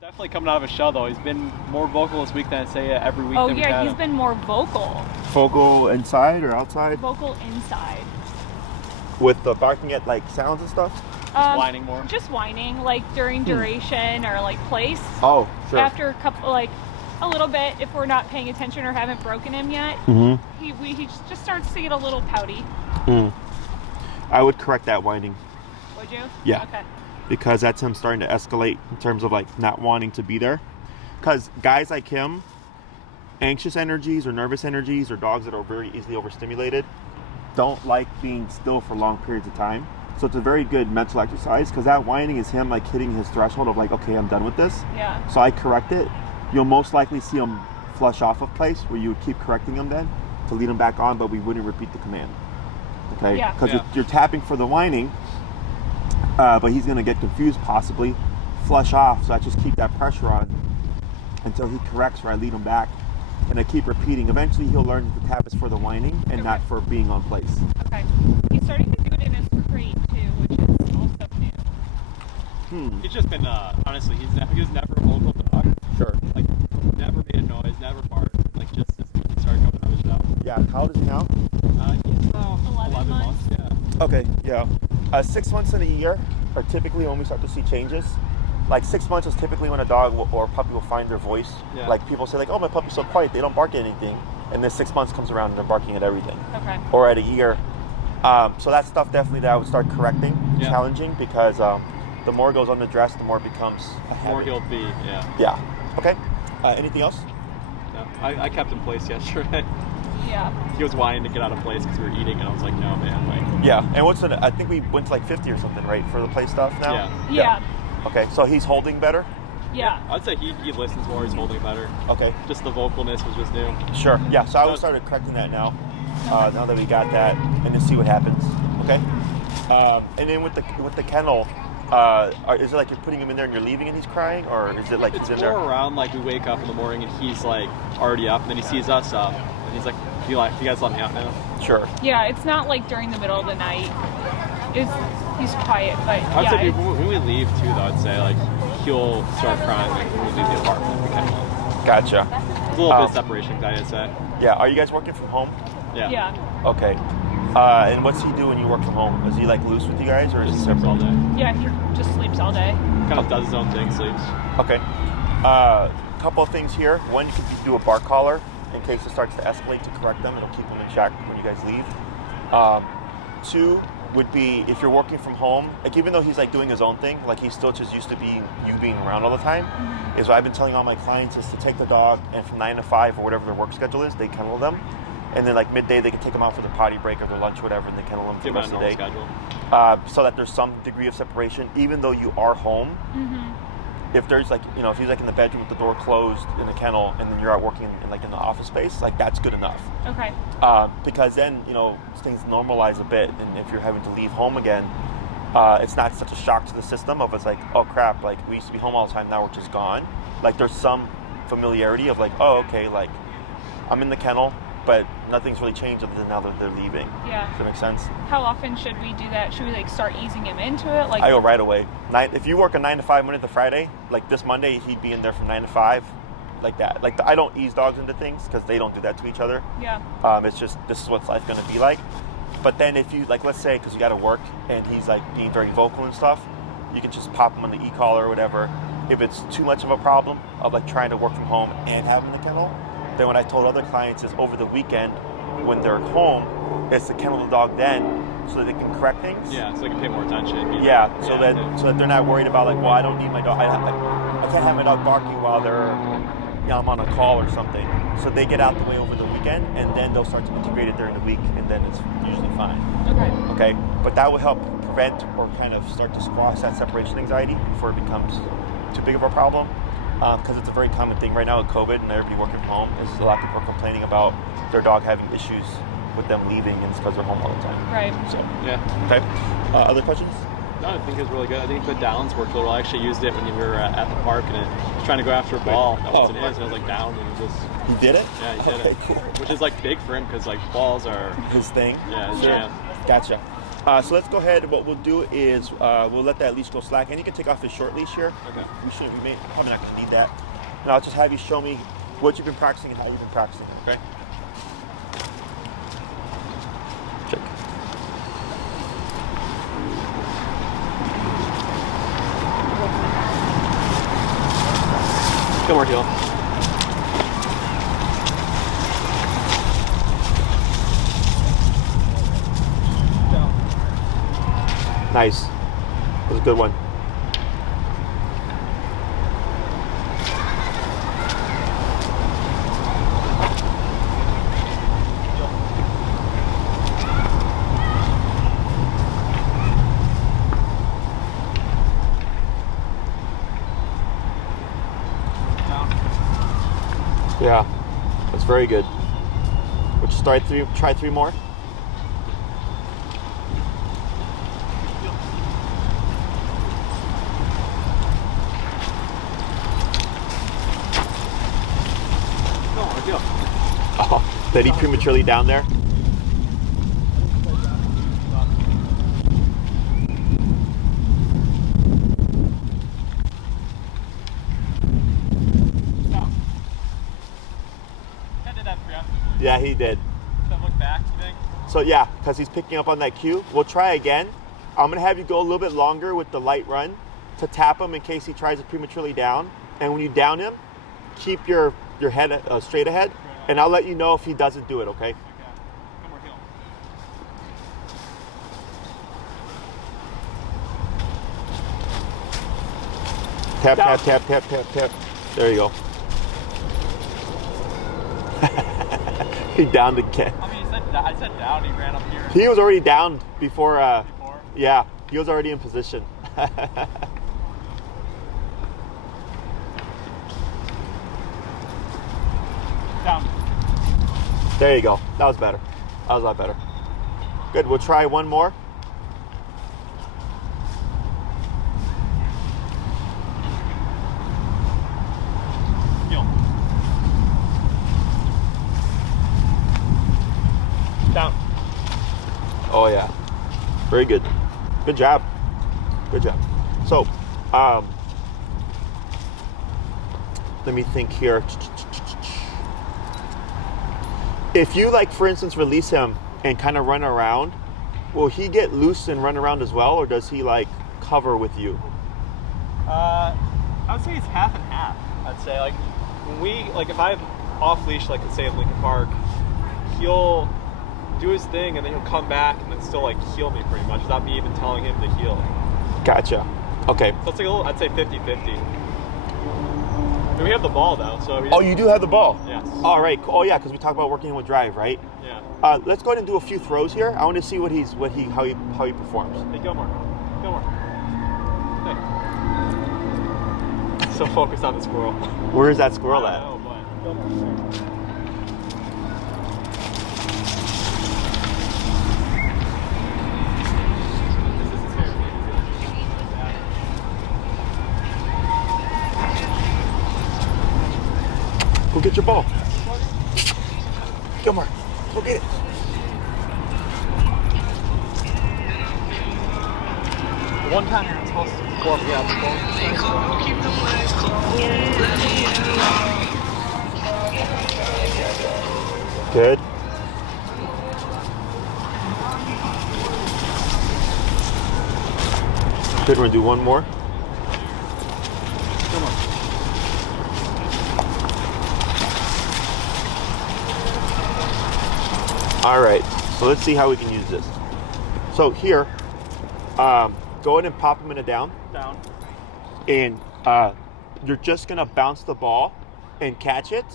Definitely coming out of a shell, though. He's been more vocal this week than I say every week. Oh, yeah, he's been more vocal. Vocal inside or outside? Vocal inside. With the barking at like sounds and stuff? Just whining more? Just whining, like during duration or like place. Oh, sure. After a couple, like a little bit, if we're not paying attention or haven't broken him yet, he just starts to get a little pouty. I would correct that whining. Would you? Yeah. Okay. Because that's him starting to escalate in terms of like not wanting to be there. Because guys like him, anxious energies or nervous energies or dogs that are very easily overstimulated don't like being still for long periods of time. So it's a very good mental exercise because that whining is him like hitting his threshold of like, okay, I'm done with this. Yeah. So I correct it. You'll most likely see him flush off of place where you would keep correcting him then to lead him back on, but we wouldn't repeat the command. Okay? Yeah. Because you're tapping for the whining, but he's going to get confused possibly, flush off. So I just keep that pressure on until he corrects or I lead him back. And I keep repeating. Eventually he'll learn to tap is for the whining and not for being on place. Okay. He's starting to do it in his crate too, which is also new. He's just been, honestly, he was never a vocal dog. Sure. Like, never made a noise, never barked. Like, just since he started coming out of the shell. Yeah, how old is he now? He's about 11 months. Yeah. Okay, yeah. 6 months in a year are typically when we start to see changes. Like 6 months is typically when a dog or a puppy will find their voice. Yeah. Like people say like, oh, my puppy's so quiet, they don't bark at anything. And then 6 months comes around and they're barking at everything. Okay. Or at a year. So that's stuff definitely that I would start correcting, challenging, because the more it goes unaddressed, the more it becomes a habit. More he'll be, Yeah. Okay. Anything else? No. I kept in place yesterday. Yeah. He was whining to get out of place because we were eating, and I was like, no, man. Like. Yeah. And I think we went to like 50 or something, right, for the play stuff now? Yeah. Okay, so he's holding better? Yeah. I'd say he listens more, he's holding better. Okay. Just the vocalness was just new. Sure. Yeah, so I would start correcting that now that we got that, and then see what happens. Okay? And then with the kennel, is it like you're putting him in there and you're leaving and he's crying, or is it like he's in there? It's more around like we wake up in the morning and he's like already up, and then he sees us up, and he's like, you guys let me out now? Sure. Yeah, it's not like during the middle of the night. He's quiet, but I'd say when we leave too, though, I'd say like he'll start crying like when we leave the apartment. We kind of Gotcha. It's a little bit of separation, I'd say. Yeah. Are you guys working from home? Yeah. Yeah. Okay. And what's he do when you work from home? Is he like loose with you guys, or is he sleeps separate? all day? Yeah, he just sleeps all day. Kind of does his own thing, sleeps. Okay. Couple of things here. One, you could do a bark collar in case it starts to escalate to correct them. It'll keep them in check when you guys leave. Two would be if you're working from home, like even though he's like doing his own thing, like he's still just used to you being around all the time. Is what I've been telling all my clients is to take the dog and from 9 to 5 or whatever their work schedule is, they kennel them. And then like midday they can take them out for their potty break or their lunch or whatever, and they kennel them for the rest of the day. So that there's some degree of separation, even though you are home. If there's like, if he's like in the bedroom with the door closed in the kennel and then you're out working in the office space, like that's good enough. Okay. Because then, things normalize a bit, and if you're having to leave home again, it's not such a shock to the system of it's like, oh crap, like we used to be home all the time, now we're just gone. Like there's some familiarity of like, oh, okay, like I'm in the kennel, but nothing's really changed other than now that they're leaving. Yeah. Does that make sense? How often should we do that? Should we start easing him into it? I go right away. If you work a 9 to 5 Monday to Friday, like this Monday, he'd be in there from 9 to 5, like that. Like I don't ease dogs into things because they don't do that to each other. Yeah. It's just this is what life's gonna be like. But then if you let's say because you got to work and he's like being very vocal and stuff, you can just pop him on the e-collar or whatever. If it's too much of a problem of like trying to work from home and have him in the kennel, then what I told other clients is over the weekend when they're home, is to kennel the dog then so that they can correct things. Yeah, so they can pay more attention. So that they're not worried about like, well, I don't need my dog. I can't have my dog barking while I'm on a call or something. So they get out the way over the weekend, and then they'll start to integrate it during the week, and then it's usually fine. Okay. But that will help prevent or kind of start to squash that separation anxiety before it becomes too big of a problem. Because it's a very common thing right now with COVID and everybody working from home. Is a lot of people are complaining about their dog having issues with them leaving, and it's because they're home all the time. Right. So yeah. Okay. Other questions? No, I think it was really good. I think the downs worked a little. I actually used it when we were at the park, and it was trying to go after a ball. That wasn't his, and it was like down, and it was just. He did it? Yeah, he did it. Cool. Which is like big for him because like balls are his thing. Yeah, his jam. Gotcha. So let's go ahead. What we'll do is we'll let that leash go slack, and you can take off his short leash here. Okay. We may probably not need that. And I'll just have you show me what you've been practicing and how you've been practicing. Okay. Check. Gilmore heel. Nice. That was a good one. Yeah, that's very good. Would you try three more? Oh, did he prematurely down there? Yeah, he did. Look back, you think? So yeah, because he's picking up on that cue. We'll try again. I'm gonna have you go a little bit longer with the light run to tap him in case he tries to prematurely down. And when you down him, keep your head straight ahead, and I'll let you know if he doesn't do it, okay? Come more heel. Tap, Down. tap, tap, tap, tap, tap. There you go. He downed again. I mean, I said down, he ran up here. He was already down before. Before? Yeah, he was already in position. Down. There you go. That was better. That was a lot better. Good. We'll try one more. Heel. Down. Oh yeah. Very good. Good job. Good job. So, let me think here. If you, like, for instance, release him and kind of run around, will he get loose and run around as well, or does he, like, cover with you? I would say it's half and half. I'd say, like, if I'm off leash, like, let's say in Lincoln Park, he'll do his thing and then he'll come back and then still, like, heel me pretty much without me even telling him to heel. Gotcha. Okay. So it's like I'd say 50-50. We have the ball though, so. Oh, you do have the ball? Yes. All right. Oh yeah, because we talked about working with drive, right? Yeah. Let's go ahead and do a few throws here. I want to see how he performs. Hey, Gilmore. Hey. So focused on the squirrel. Where is that squirrel I at? don't know, but Gilmore. Go get your ball. Gilmore, go get it. One time you're supposed to go up the Good. Good, we're gonna do one more. Come on. All right, so let's see how we can use this. So here, go ahead and pop him in a down. Down. And you're just gonna bounce the ball and catch it.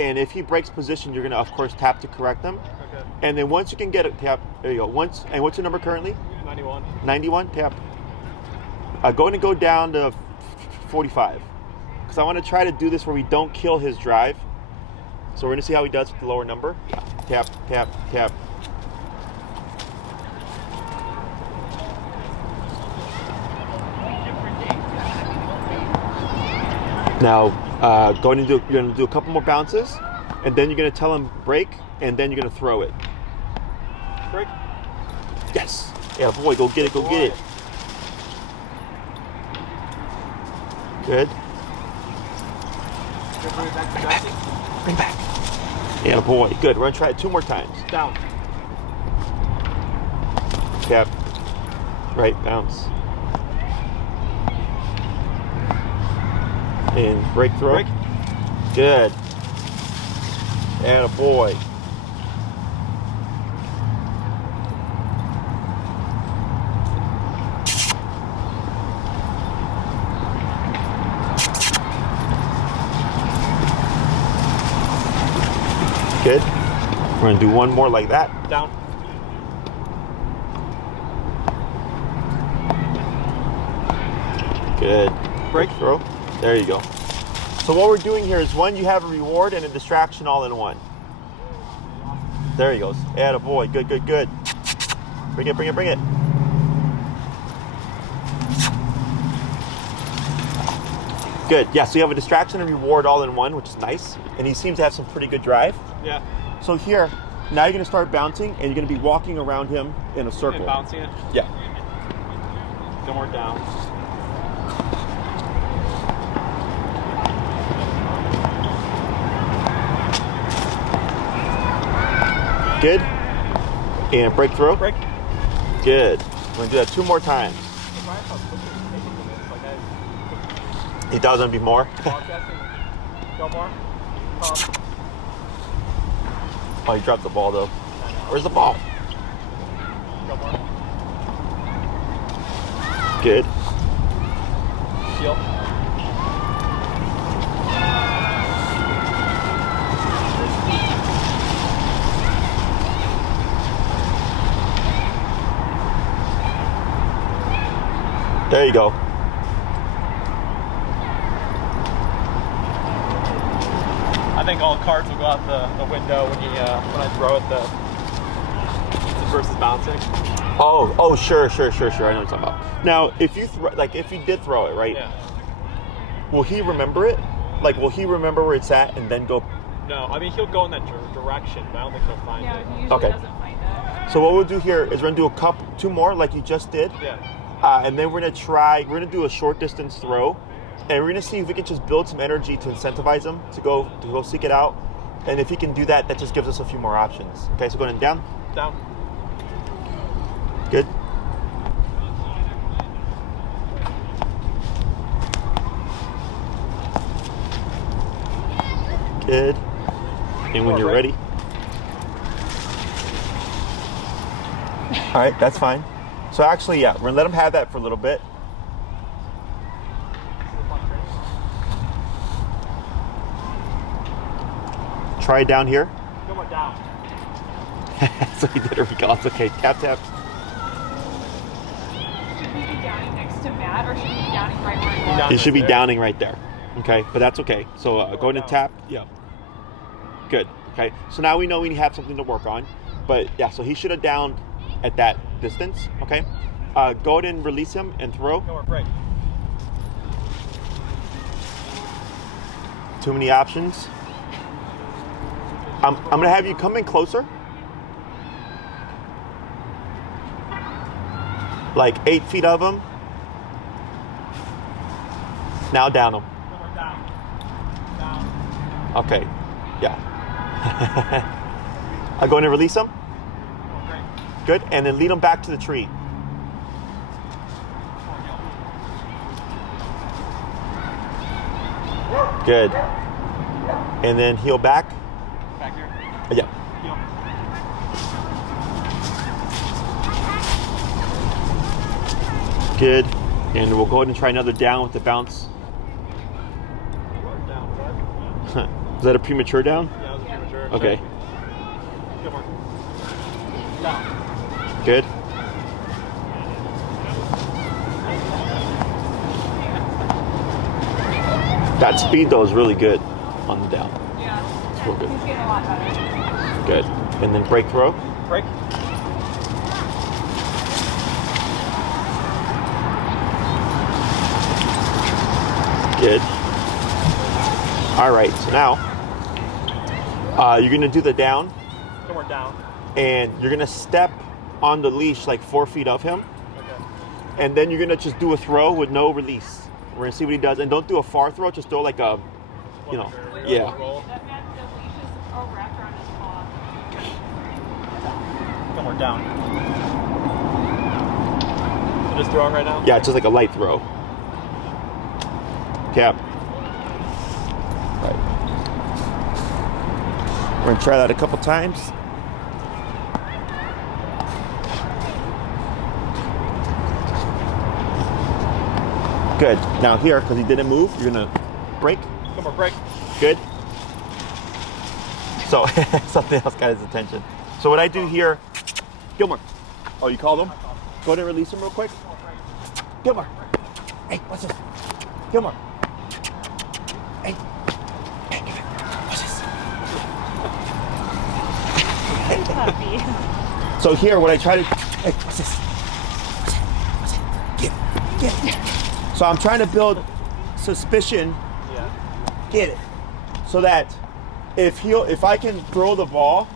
And if he breaks position, you're gonna, of course, tap to correct him. Okay. And then once you can get it, tap. There you go. Once, and what's your number currently? 91. 91. Tap. Go ahead and go down to 45, because I want to try to do this where we don't kill his drive. So we're gonna see how he does with the lower number. Tap, tap, tap. Now, you're gonna do a couple more bounces, and then you're gonna tell him break, and then you're gonna throw it. Break. Yes. Yeah, boy, go get it, go get it. Good. Bring back. Yeah, boy, good. We're gonna try it 2 more times. Down. Tap. Right, bounce. And break throw. Break. Good. And a boy. Good. We're gonna do one more like that. Down. Good. Break. Throw. There you go. So what we're doing here is one, you have a reward and a distraction all in one. There he goes. Atta boy. Good, good, good. Bring it, bring it, bring it. Good. Yeah, so you have a distraction and reward all in one, which is nice. And he seems to have some pretty good drive. Yeah. So here, now you're going to start bouncing and you're going to be walking around him in a circle. And bouncing it. Yeah. Then we're down. Good. And break through. Break. Good. We're going to do that 2 more times. He doesn't be more. Gilmore. Oh, he dropped the ball though. Where's the ball? Gilmore. Good. Heel. There you go. I think all cards will go out the window when I throw it. The versus bouncing. Oh, sure. I know what you're talking about. Now, if you if you did throw it, right? Yeah. Will he remember it? Like, will he remember where it's at and then go? No, I mean he'll go in that direction, but I don't think he'll find Yeah, it. he usually Okay. doesn't find it. So what we'll do here is we're gonna do 2 more like you just did. Yeah. And then we're gonna do a short distance throw, and we're gonna see if we can just build some energy to incentivize him to go seek it out. And if he can do that, that just gives us a few more options. Okay, so going in down. Down. Good. Good. And when you're Right. ready. All right, that's fine. So actually, yeah, we're gonna let him have that for a little bit. Try it down here. Gilmore down. So he did a recall. Okay, tap. Should we be downing next to Matt, or should we be downing right where he was? He should be there. downing right there. Okay, but that's okay. So go ahead and tap. Yeah. Good. Okay. So now we know we have something to work on. But yeah, so he should have downed at that distance. Okay. Go ahead and release him and throw. Gilmore break. Too many options. I'm gonna have you come in closer. Like 8 feet of him. Now down him. Gilmore down. Down. Okay. Yeah. I'll go in and release him. Gilmore break. Good. And then lead him back to the tree. Good. And then heel back. Back here. Yeah. Heel. Good. And we'll go ahead and try another down with the bounce. Down. Is that a premature down? Yeah, that was a premature. Okay. Gilmore. Down. Good. That speed though is really good on the down. Yeah. It's real good. He's getting a lot better. Good. And then break throw. Break. Good. All right, so now you're gonna do the down, Gilmore down. and you're gonna step on the leash like 4 feet of him. Okay. And then you're gonna just do a throw with no release. We're gonna see what he does. And don't do a far throw, just throw like a, you know, yeah. That man, the leash is all wrapped around his paw. Gilmore, down. So just throw it right now? Yeah, it's just like a light throw. Cap. Right. We're gonna try that a couple times. Good. Now here, because he didn't move, you're gonna break. Gilmore, break. Good. So something else got his attention. So what I do here, Gilmore. Oh, you called him? Go ahead and release him real quick. Gilmore. Hey, what's this? Gilmore. Hey. Hey, come here. What's this? Puppy. So here, what I try to, hey, what's this? What's it? Get it. So I'm trying to build suspicion. Yeah. Get it. So that if I can throw the ball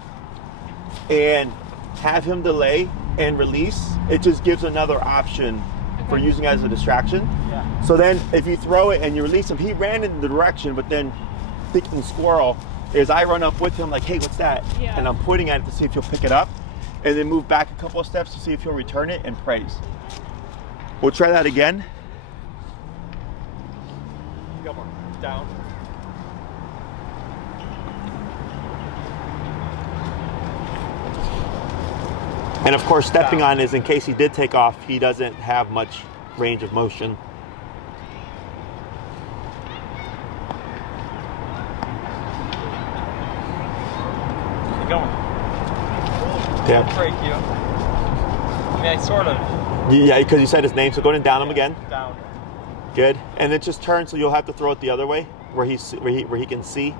and have him delay and release, it just gives another option for using it as a distraction. Yeah. So then if you throw it and you release him, he ran in the direction, but then thinking squirrel is I run up with him like, hey, what's that? Yeah. And I'm pointing at it to see if he'll pick it up, and then move back a couple of steps to see if he'll return it and praise. We'll try that again. Gilmore, down. And of course, stepping on is in case he did take off, he doesn't have much range of motion. Keep going. Yeah. Break you. I mean, I sort of. Yeah, because you said his name, so go ahead and down him again. Down. Good. And then just turn, so you'll have to throw it the other way, where he can see.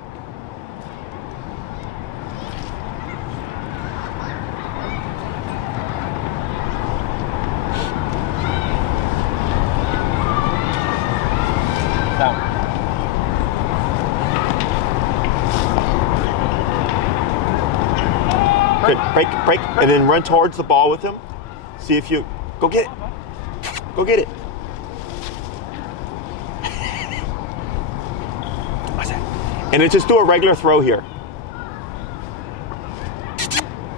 Down. Good. Break, and then run towards the ball with him. See if you go get it. Go get it. What's that? And then just do a regular throw here.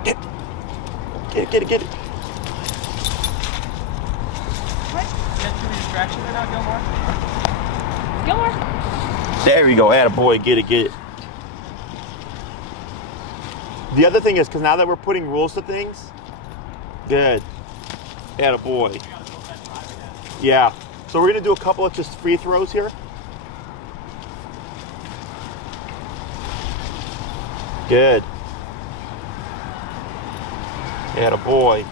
Get it. What? Get too many distractions right now, Gilmore? Gilmore. There we go. Attaboy. Get it. The other thing is, because now that we're putting rules to things, good. Attaboy. Yeah. So we're going to do a couple of just free throws here. Good. Attaboy.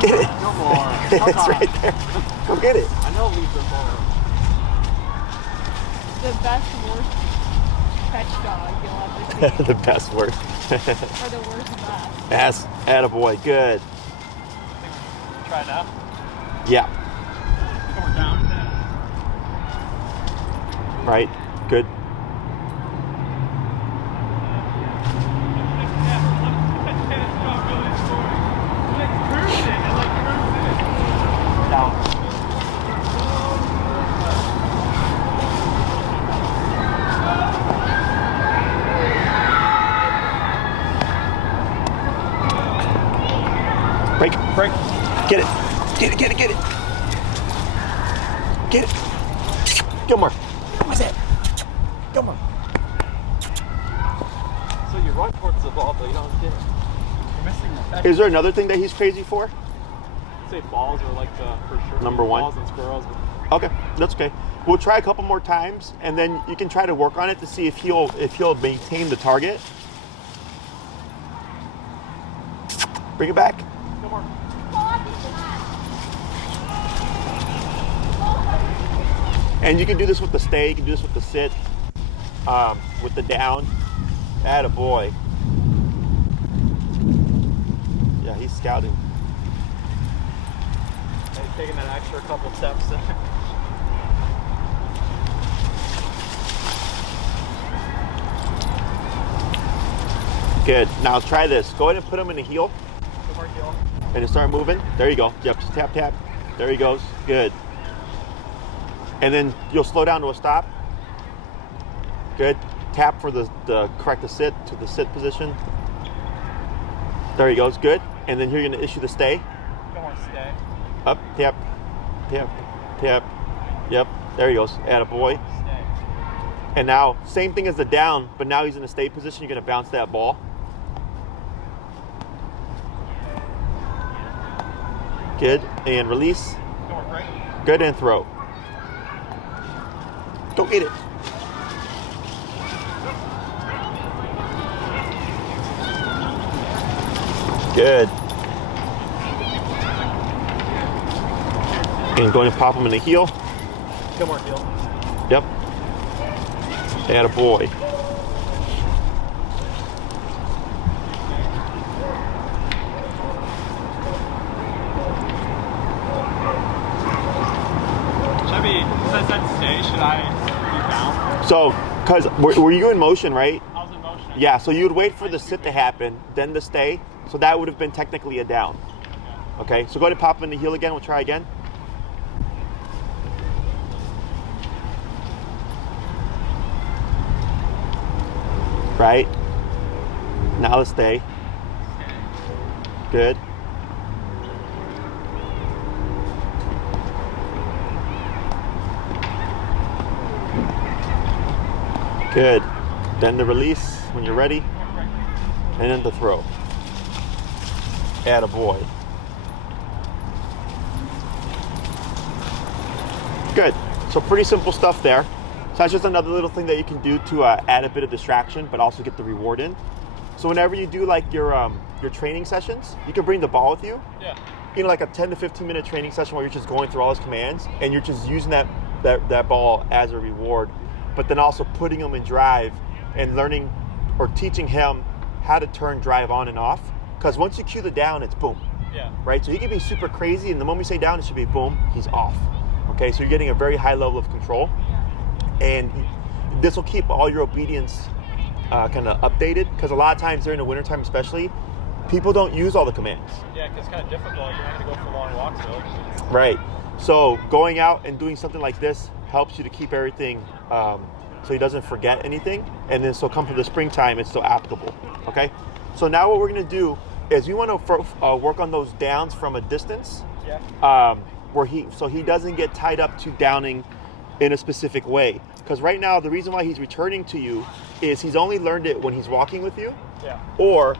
Get it. Gilmore. It's right there. Go get it. I know leave the ball. The best, worst fetch dog you'll ever see. The best word. Or the worst best. Yes. Attaboy. Good. Try now. Yeah. Gilmore, down. Right. Good. Down. Break. Get it. Get it. Gilmore. What's that? Gilmore. So you run towards the ball, but you don't get it. You're missing the Is there another thing that he's crazy for? I'd say balls are like the for sure. Number one? Balls and squirrels. Okay, that's okay. We'll try a couple more times, and then you can try to work on it to see if he'll maintain the target. Bring it back. Gilmore. And you can do this with the stay, you can do this with the sit, with the down. Attaboy. Yeah, he's scouting. Taking that extra couple steps there. Good. Now try this. Go ahead and put him in a heel. Gilmore heel. And then start moving. There you go. Yep, just tap, tap. There he goes. Good. And then you'll slow down to a stop. Good. Tap for the correct the sit to the sit position. There he goes. Good. And then here you're going to issue the stay. Gilmore stay. Up, tap, tap, tap. Yep. There he goes. Attaboy. Stay. And now, same thing as the down, but now he's in a stay position. You're going to bounce that ball. Good. And release. Gilmore break. Good. And throw. Go get it. Good. And go ahead and pop him in the heel. Gilmore heel. Yep. Attaboy. Says that stay, should I be down? So, because were you in motion, right? I was in motion. Yeah, so you would wait for the sit to happen, then the stay. So that would have been technically a down. Okay, so go ahead and pop him in the heel again. We'll try again. Right. Now the stay. Good. Good. Then the release when you're ready. And then the throw. Attaboy. Good. So pretty simple stuff there. So that's just another little thing that you can do to add a bit of distraction, but also get the reward in. So whenever you do like your training sessions, you can bring the ball with you. Yeah. You know, like a 10 to 15 minute training session where you're just going through all his commands and you're just using that ball as a reward, but then also putting him in drive and learning or teaching him how to turn drive on and off. Because once you cue the down, it's boom. Yeah. Right? So he can be super crazy, and the moment you say down, it should be boom, he's off. Okay, so you're getting a very high level of control. And this will keep all your obedience kind of updated, because a lot of times during the wintertime especially, people don't use all the commands. Yeah, because it's kind of difficult. You're not going to go for long walks, really. Right. So going out and doing something like this helps you to keep everything so he doesn't forget anything. And then so come for the springtime, it's still applicable. Okay? So now what we're going to do is we want to work on those downs from a distance. Yeah. Where he doesn't get tied up to downing in a specific way. Because right now the reason why he's returning to you is he's only learned it when he's walking with you. Yeah. Or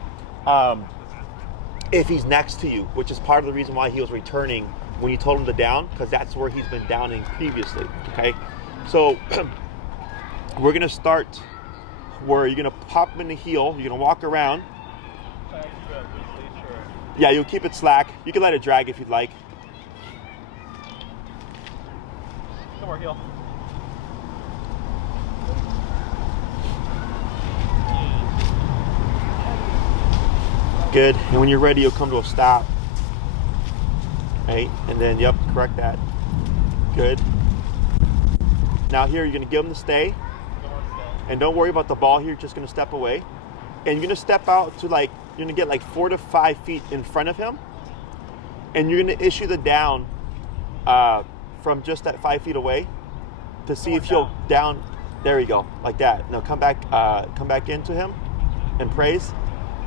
if he's next to you, which is part of the reason why he was returning when you told him to down, because that's where he's been downing previously. Okay, so we're gonna start where you're gonna pop him in the heel. You're gonna walk around. Yeah, you'll keep it slack. You can let it drag if you'd like. No more heel. Good. And when you're ready, you'll come to a stop. Right? And then, yep, correct that. Good. Now here, you're going to give him the stay. And don't worry about the ball here. You're just going to step away. And you're going to step out to you're going to get 4 to 5 feet in front of him. And you're going to issue the down from just that 5 feet away to see if he'll down. There you go, like that. Now come back into him and praise.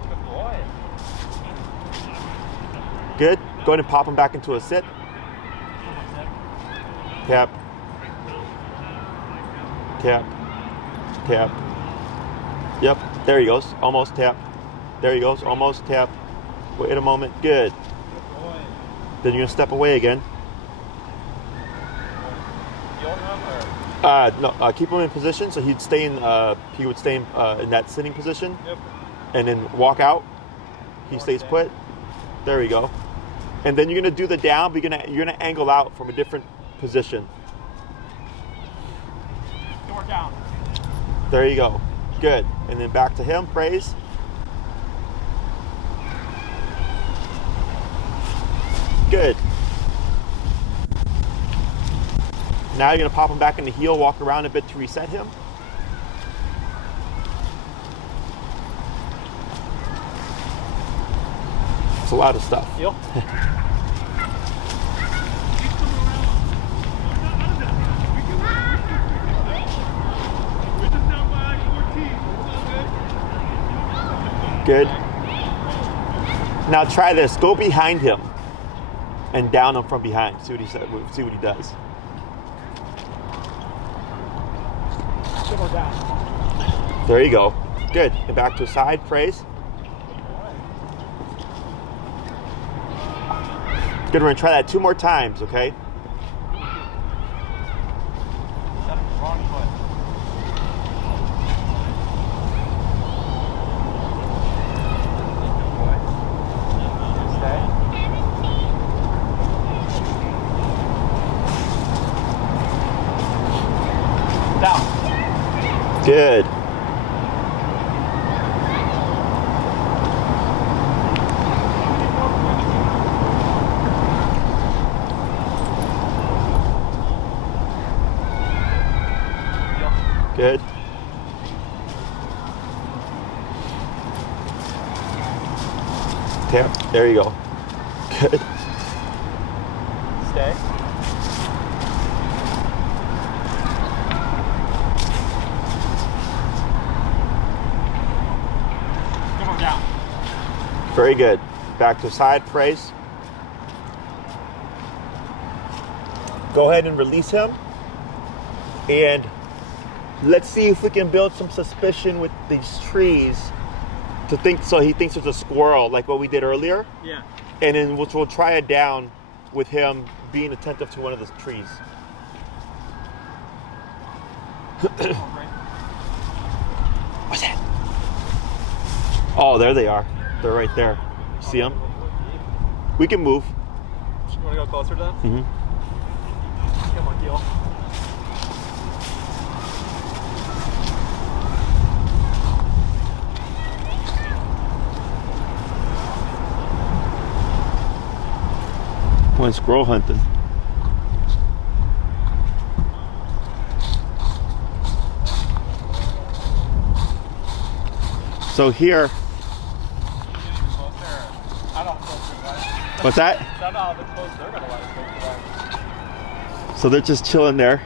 Good boy. Good. Go ahead and pop him back into a sit. Tap. Tap. Tap. Yep. There he goes. Almost tap. There he goes. Almost tap. Wait a moment. Good. Good boy. Then you're gonna step away again. Heel him or? No. Keep him in position so he'd stay in. He would stay in that sitting position. Yep. And then walk out. He stays put. There we go. And then you're gonna do the down, but you're gonna angle out from a different position. Door down. There you go. Good. And then back to him. Praise. Good. Now you're gonna pop him back in the heel, walk around a bit to reset him. a lot of stuff. Heel. Good. Now try this. Go behind him and down him from behind. See what he said. See what he does. There you go. Good. And back to the side. Praise. Good. We're gonna try that 2 more times. Okay. Wrong foot. Down. Good. Good. There you go. Good. Stay. Gilmore down. Very good. Back to side, praise. Go ahead and release him. And let's see if we can build some suspicion with these trees to think, so he thinks there's a squirrel like what we did earlier. Yeah. And then we'll try it down with him being attentive to one of the trees. What's that? Oh, there they are. They're right there. See them? We can move. You want to go closer to them? Mm-hmm. Come on, heel. Went squirrel hunting. So here, what's that? So they're just chilling there.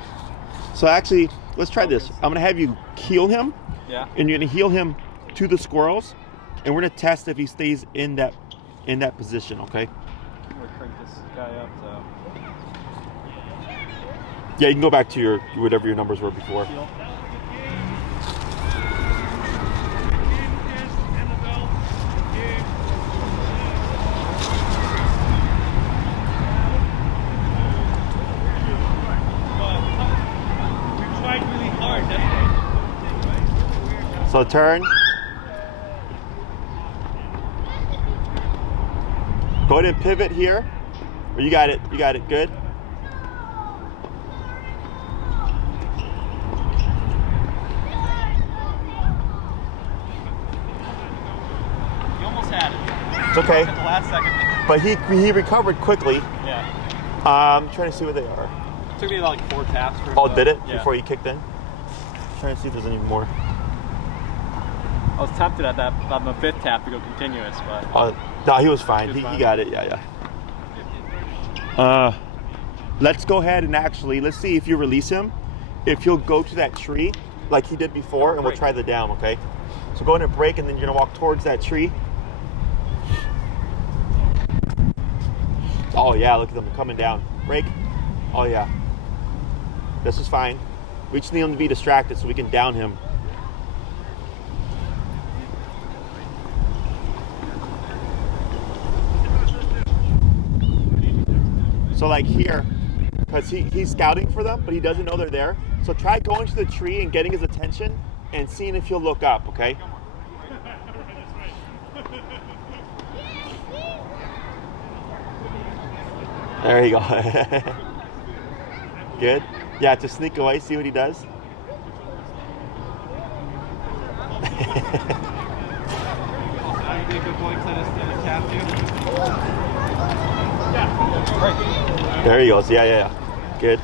So actually, let's try this. I'm gonna have you heel him. Yeah. And you're gonna heel him to the squirrels, and we're gonna test if he stays in that position. Okay. I'm gonna crank this guy up. So. Yeah, you can go back to your whatever your numbers were before. Heel. So turn. Go ahead and pivot here. You got it. You got it. Good. You almost had it. It's okay. At the last second. But he recovered quickly. Yeah. I'm trying to see what they are. It took me like 4 taps for him. Oh, did it? Yeah. Before you kicked in? Trying to see if there's any more. I was tempted at that on the 5th tap to go continuous, but. No, he was fine. He was fine? He got it. Yeah, yeah. Let's go ahead and actually, let's see if you release him. If he'll go to that tree like he did before, and we'll try the down, okay? So go ahead and break, and then you're gonna walk towards that tree. Oh yeah, look at them coming down. Break. Oh yeah. This is fine. We just need him to be distracted so we can down him. So like here, because he's scouting for them, but he doesn't know they're there. So try going to the tree and getting his attention and seeing if he'll look up, okay? There you go. Good. Yeah, to sneak away, see what he does. There he goes. Yeah. Good.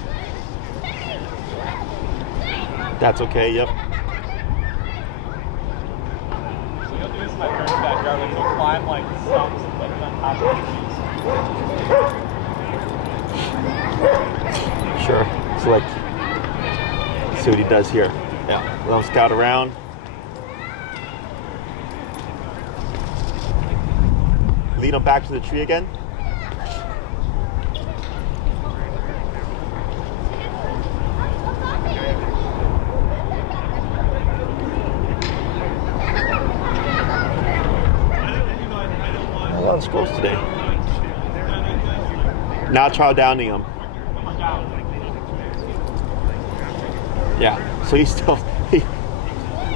That's okay. Yep. So you'll do this in my backyard. where like he'll climb like stumps like on top of trees. Sure. So like, see what he does here. Yeah. Let him scout around. Lead him back to the tree again. A lot of squirrels today. Now try downing him. Yeah, so he's still.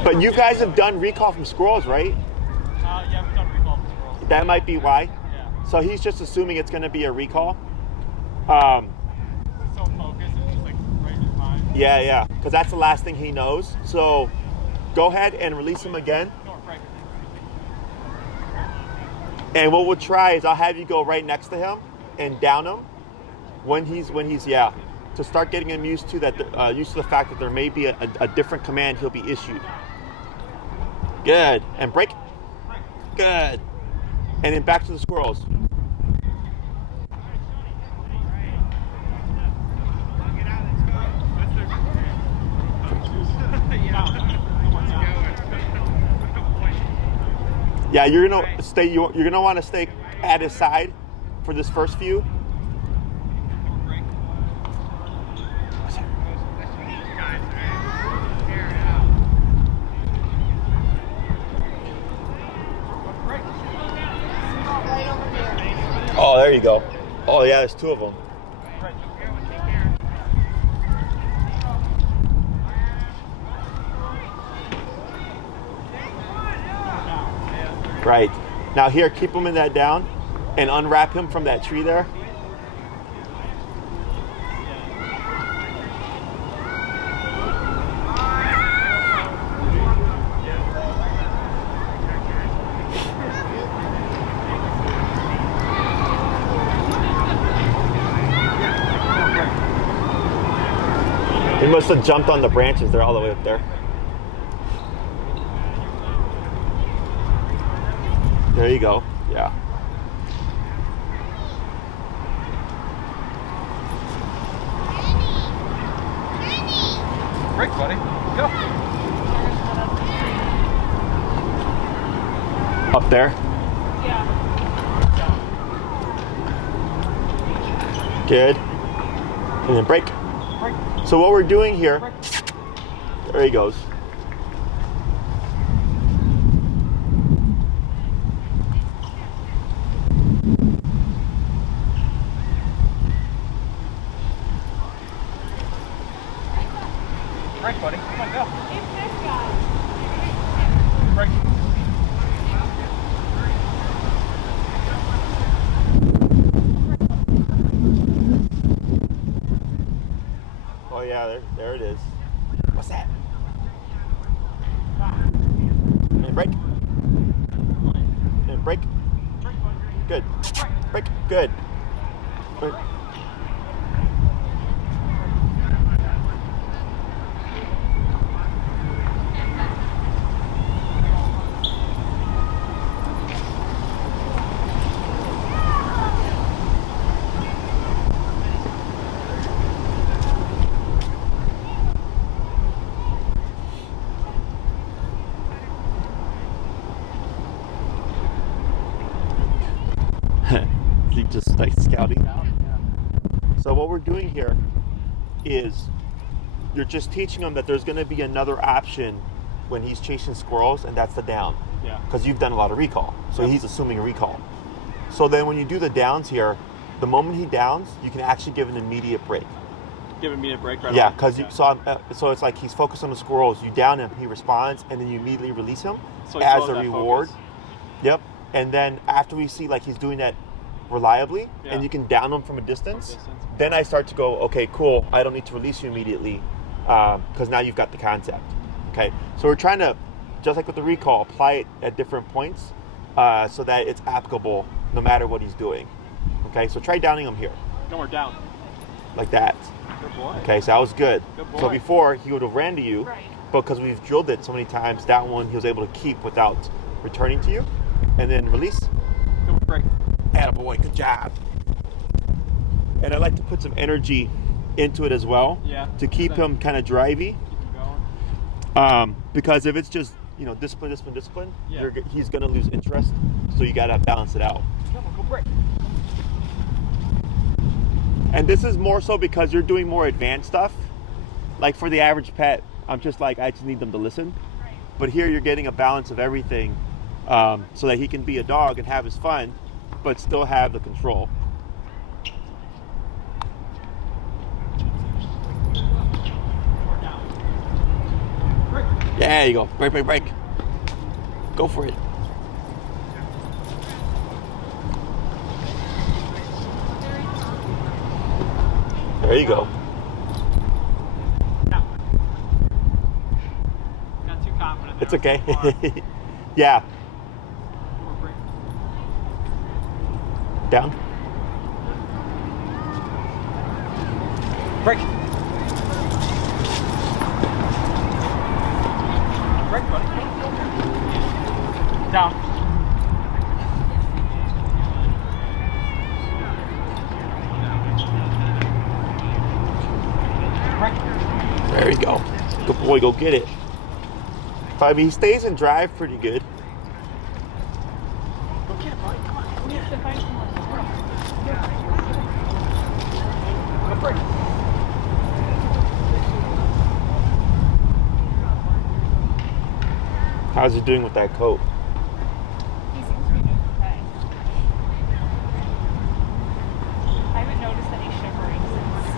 But you guys have done recall from squirrels, right? Yeah, we've done recall for squirrels. That might be why. Yeah. So he's just assuming it's going to be a recall. He's so focused, it's just like right in his mind. Yeah, because that's the last thing he knows. So go ahead and release him again. And what we'll try is I'll have you go right next to him and down him when he's to start getting him used to that, used to the fact that there may be a different command he'll be issued. Good. And break. Good. And then back to the squirrels. Yeah, you're gonna want to stay at his side for this first few. Oh, there you go. Oh yeah, there's two of them. Right. Now here, keep him in that down and unwrap him from that tree there. He must have jumped on the branches. They're all the way up there. There you go. Yeah. Break, buddy. Go. Up there. Yeah. Good. And then break. So what we're doing here, there he goes. Break, buddy. Come on, go. It's this guy. Break. Oh yeah, there it is. What's that? And break. And break. Good. Break. Good. Break. Just like scouting. So what we're doing here is you're just teaching him that there's going to be another option when he's chasing squirrels, and that's the down. Yeah. Because you've done a lot of recall, so he's assuming a recall. So then when you do the downs here, the moment he downs, you can actually give an immediate break. Give him a minute break right Yeah, away. because so it's like he's focused on the squirrels. You down him, he responds, and then you immediately release him So he as slows a that reward. focus. Yep. And then after we see like he's doing that reliably, Yeah. and you can down him from a distance, then I start to go, okay, cool, I don't need to release you immediately because now you've got the concept. Okay, so we're trying to, just like with the recall, apply it at different points so that it's applicable no matter what he's doing. Okay, so try downing him here, No, we're down. like that. Good boy. Okay, so that was good. Good boy. So before, he would have ran to you, Right. but because we've drilled it so many times, that one he was able to keep without returning to you. and then release. Go break. Attaboy, good job. And I like to put some energy into it as well. Yeah. To keep him kind of drivey. Keep him going. Because if it's just, discipline, Yeah. he's gonna lose interest. So you gotta balance it out. Come on, go break. And this is more so because you're doing more advanced stuff. Like for the average pet, I'm just like, I just need them to listen. Right. But here you're getting a balance of everything, so that he can be a dog and have his fun, but still have the control. Yeah, there you go. Break. Go for it. There you go. No. Got too confident there. It's okay. Come on. Yeah. Come on, break. Down. Break. Break, buddy. Down. Break. There you go. Good boy, go get it. I mean, he stays in drive pretty good. Go get it, buddy. Come on. We have to find someone. Go break. How's he doing with that coat? He seems to be doing okay. I haven't noticed any shivering since he's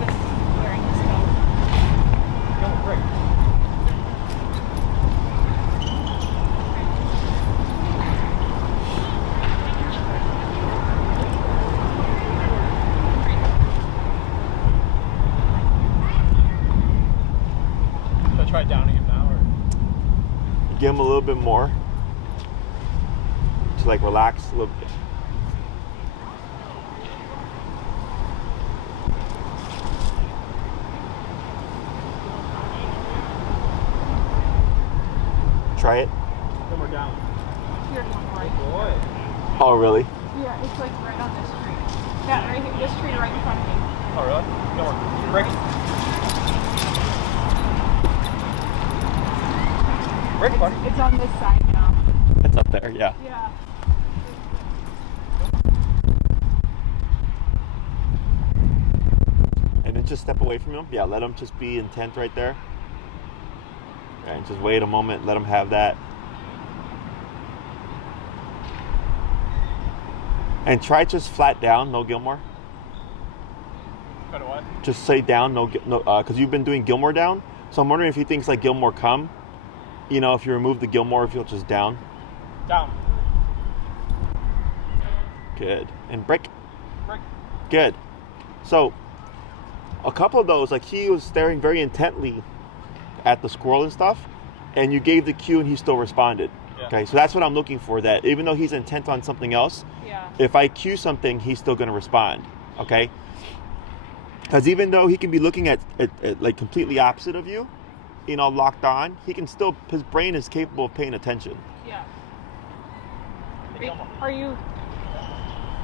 been wearing his coat. Go break. Should I try downing him now, or? Give him a little bit more to like relax a little bit. Try it. Then we're down. Here's one right. Boy. Oh, really? Yeah, it's like right on this tree. Yeah, right here. This tree right in front of me. Oh, really? Then we're break. Break, buddy. It's on this side now. It's up there, yeah. Yeah. And then just step away from him. Yeah, let him just be intent right there. And just wait a moment, let him have that. And try just flat down, no Gilmore. Try to what? Just say down, no, because you've been doing Gilmore down. So I'm wondering if he thinks like Gilmore come. If you remove the Gilmore, if you'll just down. Down. Good. And break. Break. Good. So a couple of those, like he was staring very intently at the squirrel and stuff, and you gave the cue and he still responded. Yeah. Okay, so that's what I'm looking for, that even though he's intent on something else, Yeah. if I cue something, he's still going to respond. Okay? Because even though he can be looking at like completely opposite of you, locked on, he can still, his brain is capable of paying attention. Yeah. Hey, come on. Are you?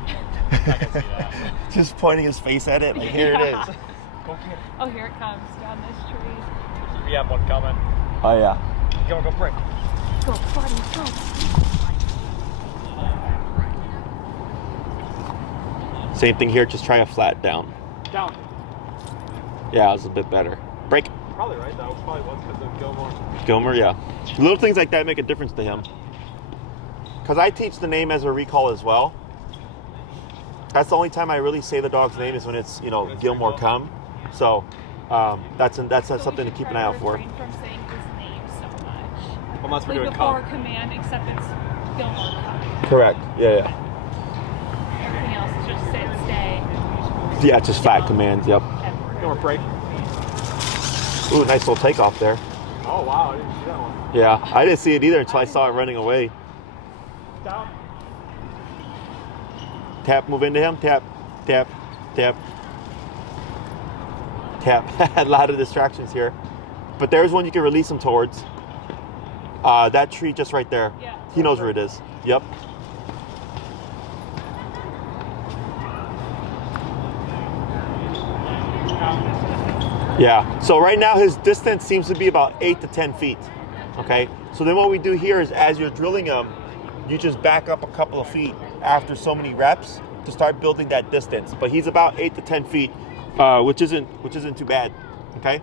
I can see that. Just pointing his face at it, like here it is. Go get it. Oh, here it comes down this tree. We have one coming. Oh yeah. Go break. Go, buddy, go. Same thing here, just try a flat down. Down. Yeah, it was a bit better. Break. Probably right. That was probably was because of Gilmore. Gilmer, yeah. Little things like that make a difference to him. Because I teach the name as a recall as well. That's the only time I really say the dog's name is when it's, Gilmore come. So that's something to keep an eye out for. Refrain from saying his name so much. Unless we're Like doing before come. command, except it's Gilmore come. Correct. Yeah. Everything else is just sit, stay. Yeah, just flat commands. Yep. Gilmore break. Ooh, nice little takeoff there. Oh wow, I didn't see that one. Yeah, I didn't see it either until I saw it running away. Down. Tap, move into him. Tap, tap, tap, tap. A lot of distractions here. But there's one you can release him towards. That tree just right there. Yeah. He knows where it is. Yep. Yeah, so right now his distance seems to be about 8 to 10 feet, okay? So then what we do here is as you're drilling him, you just back up a couple of feet after so many reps to start building that distance. But he's about 8 to 10 feet, which isn't too bad, okay?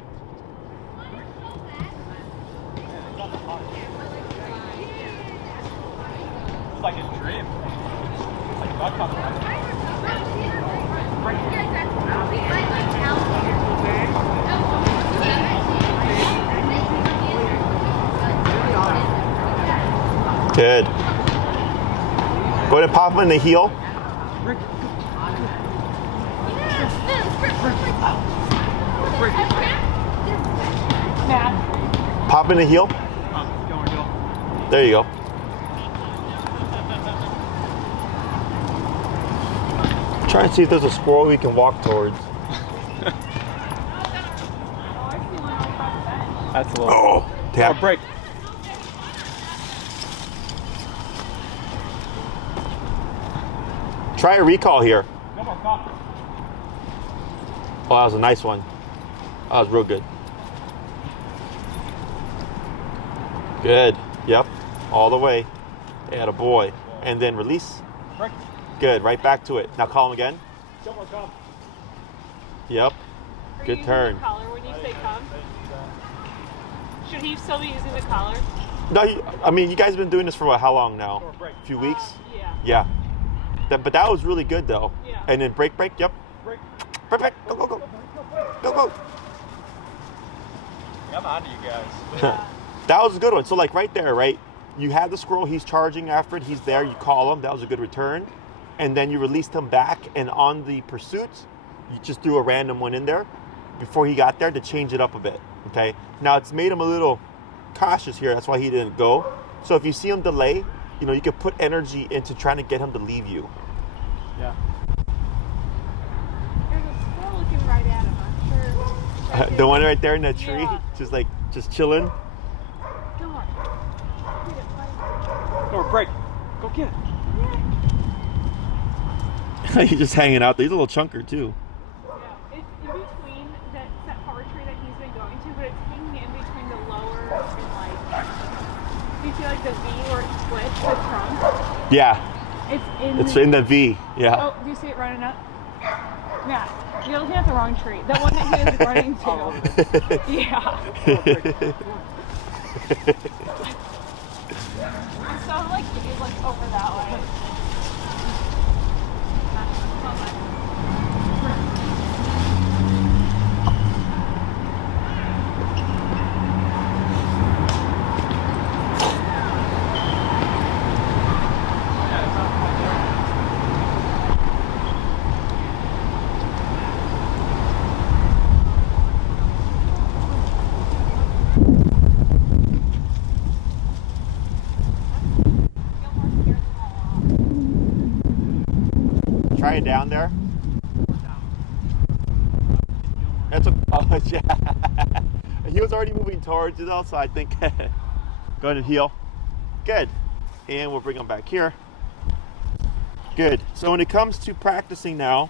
It's like his dream. It's like duck hunting. Good. Go ahead and pop him in the heel. Matt. Pop in the heel. There you go. Try and see if there's a squirrel we can walk towards. That's a little. Oh, tap. Break. Try a recall here. No more coffee. Oh, that was a nice one. That was real good. Good. Yep. All the way. Attaboy. And then release. Break. Good. Right back to it. Now call him again. No more coffee. Yep. Are Good you using turn. the collar when you say come? Should he still be using the collar? No, I mean, you guys have been doing this for what, how long now? A few weeks? Yeah. Yeah. But that was really good though. Yeah. And then break, yep. Break. Break, go, go, go. Go, go. I'm on to you guys. Yeah. That was a good one. So like right there, right? You had the squirrel, he's charging after it, he's there, you call him, that was a good return. And then you released him back, and on the pursuit, you just threw a random one in there before he got there to change it up a bit, okay? Now it's made him a little cautious here, that's why he didn't go. So if you see him delay, you know, you could put energy into trying to get him to leave you. Yeah. There's a squirrel looking right at him, I'm sure. Right The one right there in that tree, Yeah. just chilling. Come on. Go break. Go get it. He's just hanging out there. He's a little chunker too. Yeah, it's in between that hard tree that he's been going to, but it's hanging in between the lower and like. Do you see like the V where it splits the trunk? Yeah, It's in the V. Yeah. Oh, do you see it running up? Yeah, you're looking at the wrong tree. The one that he was running to. Yeah. So like it looks over that way. Try it down there. That's a, oh, yeah. He was already moving towards it also, I think. Go ahead and heel. Good. And we'll bring him back here. Good. So when it comes to practicing now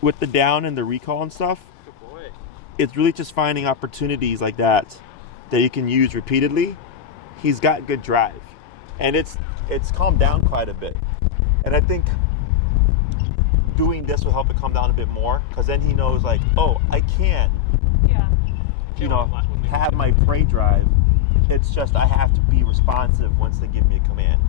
with the down and the recall and stuff, Good boy. it's really just finding opportunities like that you can use repeatedly. He's got good drive. And it's calmed down quite a bit. And I think doing this will help it calm down a bit more, because then he knows like, oh, I can, Yeah. you know, have my prey drive. It's just I have to be responsive once they give me a command.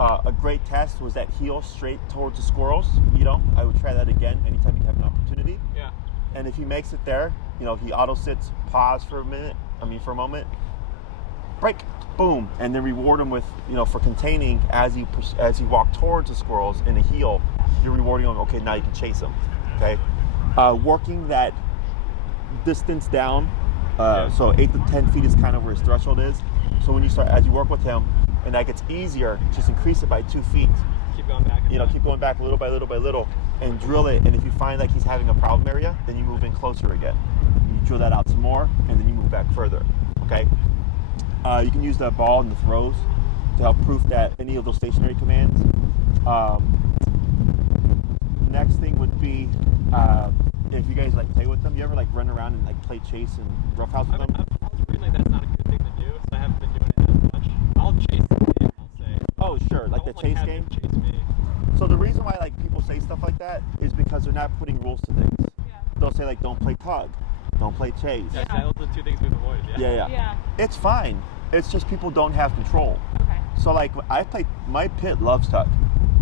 A great test was that heel straight towards the squirrels. You know, I would try that again anytime you have an opportunity. Yeah. And if he makes it there, you know, he auto sits, pause for a moment, break, boom, and then reward him with, you know, for containing as he walk towards the squirrels in a heel. You're rewarding him. Okay, now you can chase him. Okay, working that distance down. So 8 to 10 feet is kind of where his threshold is. So when you start, as you work with him, and that gets easier, just increase it by 2 feet. Keep going back. You know, keep going back little by little by little, and drill it. And if you find like he's having a problem area, then you move in closer again. You drill that out some more, and then you move back further. Okay. You can use the ball and the throws to help proof that any of those stationary commands. Next thing would be if you guys like play with them. You ever like run around and like play chase and roughhouse with them? I was reading like that's not a good thing to do, so I haven't been doing it as much. I'll chase the game, I'll say. Oh sure, like the chase have game. him chase me. So the reason why like people say stuff like that is because they're not putting rules to things. Yeah. They'll say like don't play tug, don't play chase. Yeah, those are the two things we've avoided. Yeah. Yeah. It's fine. It's just people don't have control. Okay. So like I play, my pit loves tug,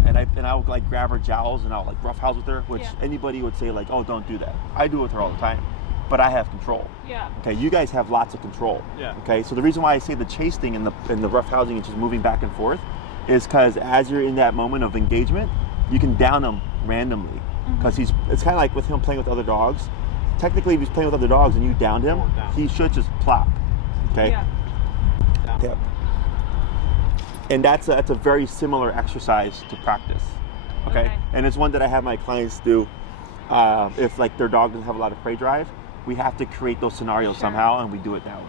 and I'll like grab her jowls and I'll like roughhouse with her, which anybody would say like, oh, don't do that. I do it with her all the time, but I have control. Yeah. Okay, you guys have lots of control. Yeah. Okay, so the reason why I say the chase thing and the roughhousing and just moving back and forth is because as you're in that moment of engagement, you can down him randomly because it's kind of like with him playing with other dogs. Technically, if he's playing with other dogs and you downed him, he should just plop. Okay. Yeah. Yep. And that's a very similar exercise to practice. Okay. And it's one that I have my clients do. If like their dog doesn't have a lot of prey drive, we have to create those scenarios somehow, and we do it that way.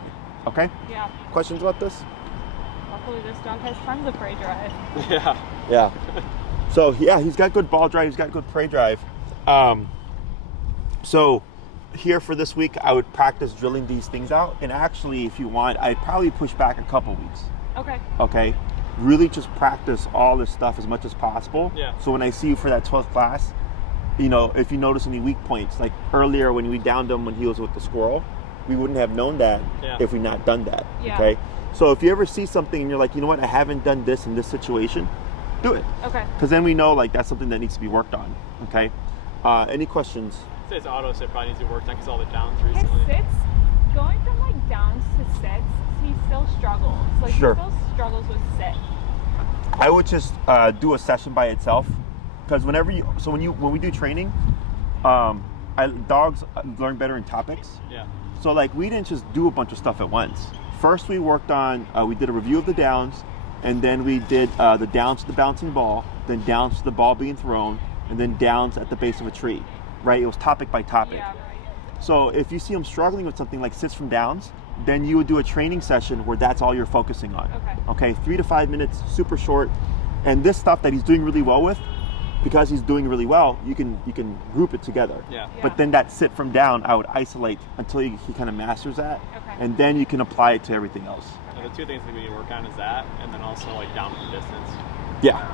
Okay. Yeah. Questions about this? Hopefully this dog has tons of prey drive. Yeah. Yeah. So yeah, he's got good ball drive. He's got good prey drive. So here for this week, I would practice drilling these things out. And actually, if you want, I'd probably push back a couple weeks. Okay. Okay. Really just practice all this stuff as much as possible. Yeah. So when I see you for that 12th class, you know, if you notice any weak points, like earlier when we downed him when he was with the squirrel, we wouldn't have known that if we not done that. Yeah. Okay. So if you ever see something and you're like, you know what, I haven't done this in this situation, do it. Okay. Because then we know like that's something that needs to be worked on. Okay. Any questions? I'd say his auto sit probably needs to be worked on because all the downs His recently. sits, going from like downs to sits, he still struggles. Like Sure. he still struggles with sit. I would just do a session by itself, because when we do training, dogs learn better in topics. Yeah. So like we didn't just do a bunch of stuff at once. First we worked on, we did a review of the downs, and then we did the downs to the bouncing ball, then downs to the ball being thrown, and then downs at the base of a tree, right? It was topic by topic. Yeah. So if you see him struggling with something like sits from downs, then you would do a training session where that's all you're focusing on. Okay, 3 to 5 minutes, super short. And this stuff that he's doing really well with, because he's doing really well, you can group it together. Yeah. But then that sit from down, I would isolate until he kind of masters that, and then you can apply it to everything else. And the two things that we need to work on is that, and then also like down from distance. Yeah.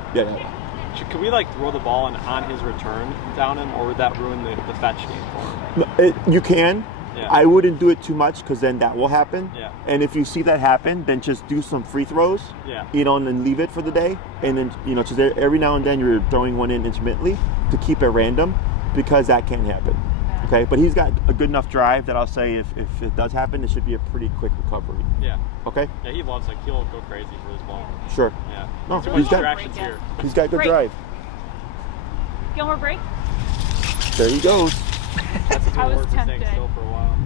Could we like throw the ball and on his return down him, or would that ruin the fetch game for him? You can. Yeah. I wouldn't do it too much because then that will happen. Yeah. And if you see that happen, then just do some free throws. Yeah. You know, and then leave it for the day. And then, you know, just every now and then you're throwing one in intermittently to keep it random, because that can happen. Okay. But he's got a good enough drive that I'll say if it does happen, it should be a pretty quick recovery. Yeah. Okay. Yeah, he'll go crazy for this ball. Sure. Yeah. No, Too he's much got- distractions here. He's got good Break. drive. Gilmore break? There he goes. That's I was what we're saying tempted. still for a while.